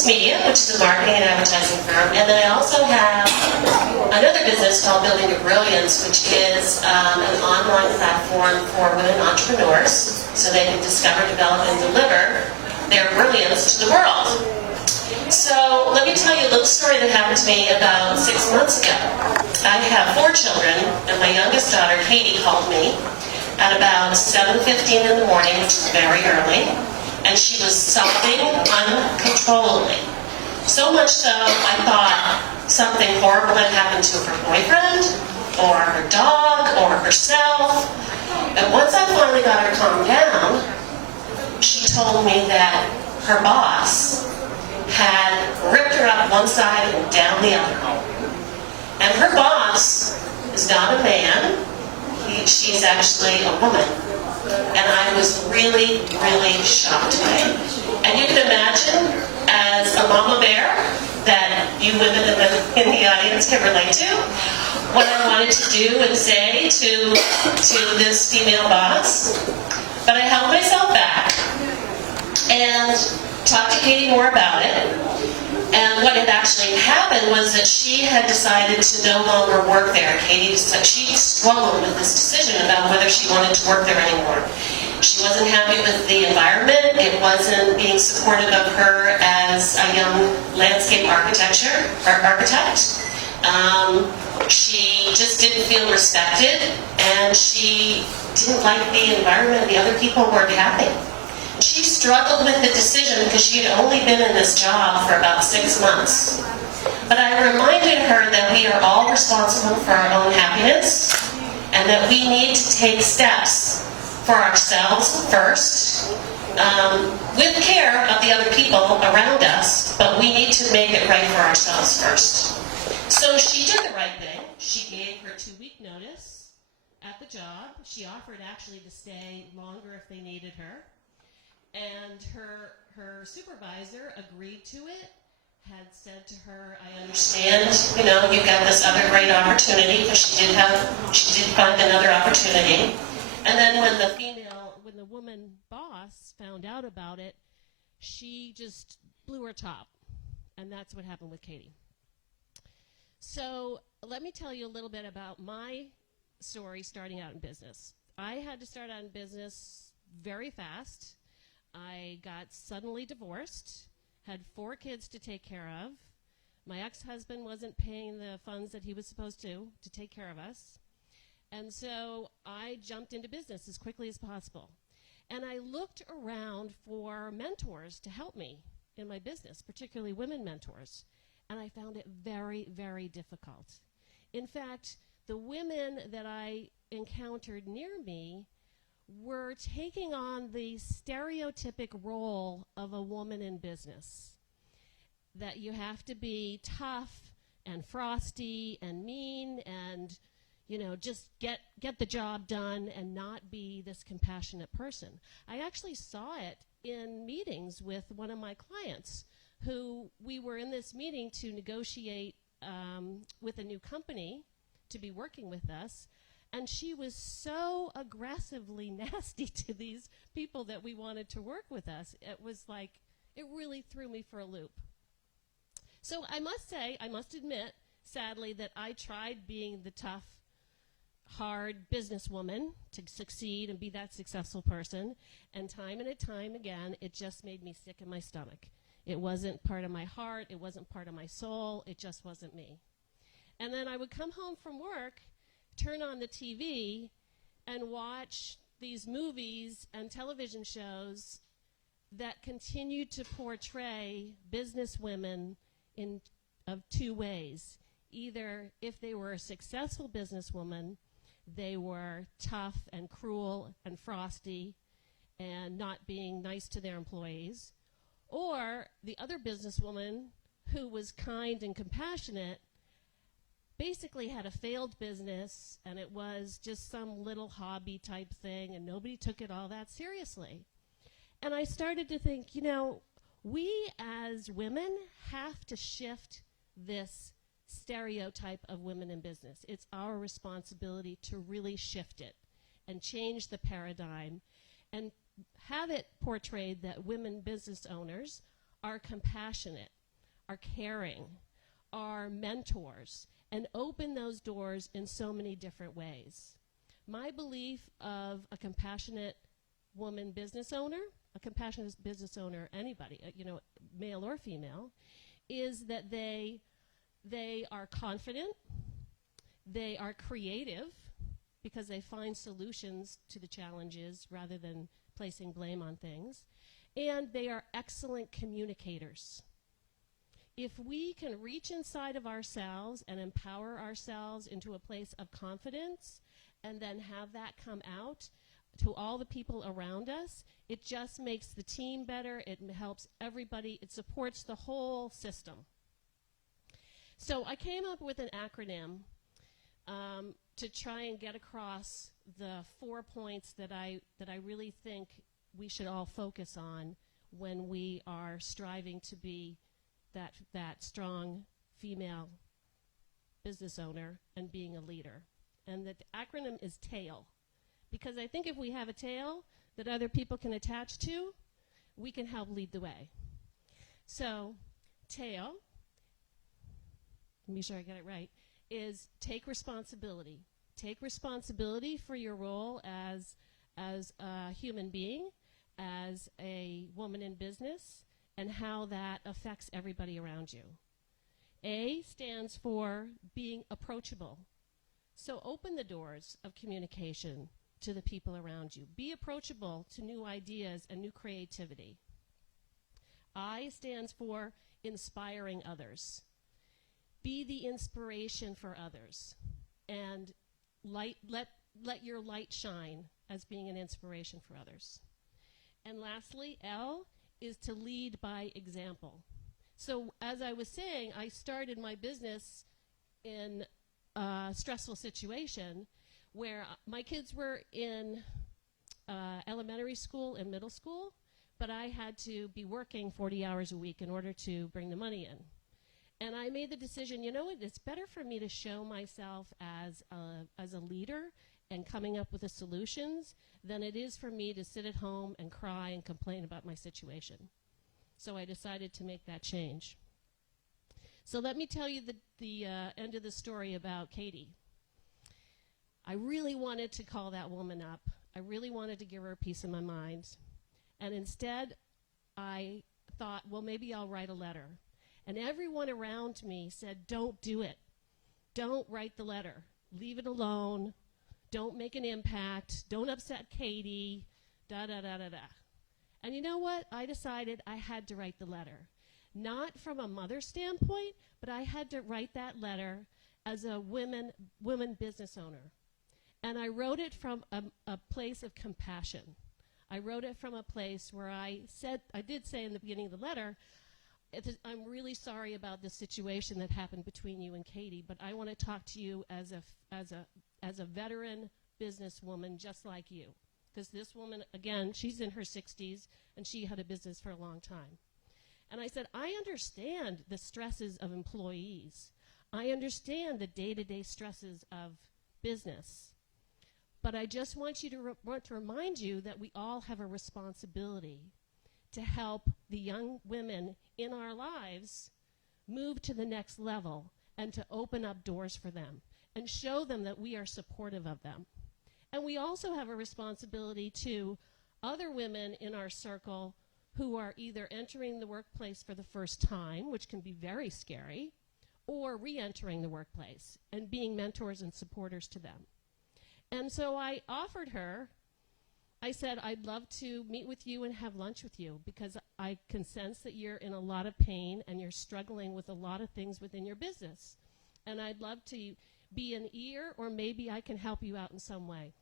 Hutchens Media, which is a marketing and advertising firm, and then I also have another business called Building to Brilliance, which is an online platform for women entrepreneurs, so they can discover, develop, and deliver their brilliance to the world. So let me tell you a little story that happened to me about 6 months ago. I have 4 children, and my youngest daughter, Katie, called me at about 7:15 in the morning, which is very early, and she was sobbing uncontrollably. So much so, I thought something horrible had happened to her boyfriend, or her dog, or herself. And once I finally got her calmed down, she told me that her boss had ripped her up one side and down the other. And her boss is not a man. She's actually a woman. And I was really, really shocked by it. And you can imagine, as a mama bear, that you women in the audience can relate to, what I wanted to do and say to this female boss. But I held myself back and talked to Katie more about it. And what had actually happened was that she had decided to no longer work there. Katie decided, she struggled with this decision about whether she wanted to work there anymore. She wasn't happy with the environment. It wasn't being supportive of her as a young landscape architect. She just didn't feel respected, and she didn't like the environment. The other people weren't happy. She struggled with the decision because she had only been in this job for about 6 months. But I reminded her that we are all responsible for our own happiness, and that we need to take steps for ourselves first, with care of the other people around us, but we need to make it right for ourselves first. So she did the right thing. She gave her 2-week notice at the job. She offered actually to stay longer if they needed her. And her supervisor agreed to it, had said to her, I understand, you've got this other great opportunity, because she did find another opportunity. And then when the woman boss found out about it, she just blew her top. And that's what happened with Katie. So let me tell you a little bit about my story starting out in business. I had to start out in business very fast. I got suddenly divorced, had 4 kids to take care of. My ex-husband wasn't paying the funds that he was supposed to take care of us. And so I jumped into business as quickly as possible. And I looked around for mentors to help me in my business, particularly women mentors. And I found it very, very difficult. In fact, the women that I encountered near me were taking on the stereotypic role of a woman in business. That you have to be tough and frosty and mean and, just get the job done and not be this compassionate person. I actually saw it in meetings with one of my clients, who we were in this meeting to negotiate with a new company to be working with us. And she was so aggressively nasty to these people that we wanted to work with us. It was like, it really threw me for a loop. So I must admit, sadly, that I tried being the tough, hard businesswoman to succeed and be that successful person. And time again, it just made me sick in my stomach. It wasn't part of my heart. It wasn't part of my soul. It just wasn't me. And then I would come home from work, turn on the TV, and watch these movies and television shows that continue to portray business women of 2 ways. Either if they were a successful businesswoman, they were tough and cruel and frosty and not being nice to their employees, or the other businesswoman who was kind and compassionate basically had a failed business, and it was just some little hobby type thing, and nobody took it all that seriously. And I started to think, we as women have to shift this stereotype of women in business. It's our responsibility to really shift it and change the paradigm and have it portrayed that women business owners are compassionate, are caring, are mentors, and open those doors in so many different ways. My belief of a compassionate woman business owner, a compassionate business owner, anybody, male or female, is that they are confident, they are creative, because they find solutions to the challenges rather than placing blame on things, and they are excellent communicators. If we can reach inside of ourselves and empower ourselves into a place of confidence and then have that come out to all the people around us, it just makes the team better, it helps everybody, it supports the whole system. So I came up with an acronym to try and get across the 4 points that I really think we should all focus on when we are striving to be that strong female business owner and being a leader. And the acronym is TAIL. Because I think if we have a tail that other people can attach to, we can help lead the way. So, TAIL, let me be sure I get it right, is take responsibility. Take responsibility for your role as a human being, as a woman in business, and how that affects everybody around you. A stands for being approachable. So open the doors of communication to the people around you. Be approachable to new ideas and new creativity. I stands for inspiring others. Be the inspiration for others, and let your light shine as being an inspiration for others. And lastly, L is to lead by example. So as I was saying, I started my business in a stressful situation where my kids were in elementary school and middle school, but I had to be working 40 hours a week in order to bring the money in. And I made the decision, you know what, it's better for me to show myself as a leader and coming up with the solutions than it is for me to sit at home and cry and complain about my situation. So I decided to make that change. So let me tell you the end of the story about Katie. I really wanted to call that woman up. I really wanted to give her a piece of my mind. And instead, I thought, well, maybe I'll write a letter. And everyone around me said, don't do it. Don't write the letter. Leave it alone. Don't make an impact. Don't upset Katie. Da-da-da-da-da. And you know what? I decided I had to write the letter. Not from a mother standpoint, but I had to write that letter as a woman business owner. And I wrote it from a place of compassion. I wrote it from a place where I did say in the beginning of the letter, I'm really sorry about the situation that happened between you and Katie, but I want to talk to you as a veteran businesswoman just like you. Because this woman, again, she's in her 60s, and she had a business for a long time. And I said, I understand the stresses of employees. I understand the day-to-day stresses of business. But I just want to remind you that we all have a responsibility to help the young women in our lives move to the next level and to open up doors for them and show them that we are supportive of them. And we also have a responsibility to other women in our circle who are either entering the workplace for the first time, which can be very scary, or re-entering the workplace and being mentors and supporters to them. And so I offered her, I said, I'd love to meet with you and have lunch with you because I can sense that you're in a lot of pain and you're struggling with a lot of things within your business. And I'd love to be an ear, or maybe I can help you out in some way.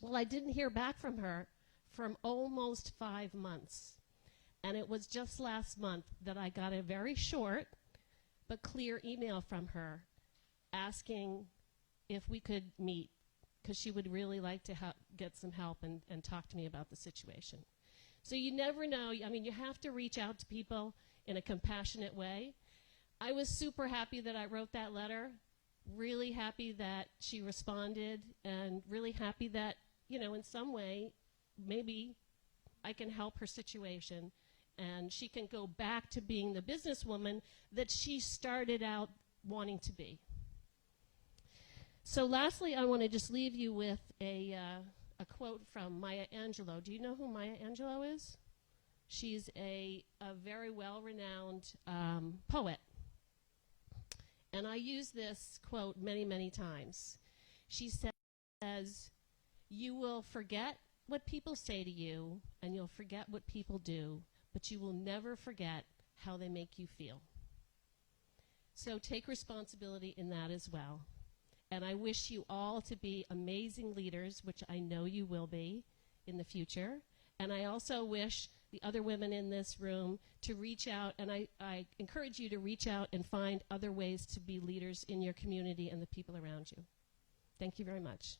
Well, I didn't hear back from her for almost 5 months. And it was just last month that I got a very short but clear email from her asking if we could meet, because she would really like to get some help and talk to me about the situation. So you never know. I mean, you have to reach out to people in a compassionate way. I was super happy that I wrote that letter, really happy that she responded, and really happy that, in some way, maybe I can help her situation and she can go back to being the businesswoman that she started out wanting to be. So lastly, I want to just leave you with a quote from Maya Angelou. Do you know who Maya Angelou is? She's a very well-renowned poet. And I use this quote many, many times. She says, "You will forget what people say to you, and you'll forget what people do, but you will never forget how they make you feel." So take responsibility in that as well. And I wish you all to be amazing leaders, which I know you will be in the future. And I also wish the other women in this room to reach out, and I encourage you to reach out and find other ways to be leaders in your community and the people around you. Thank you very much.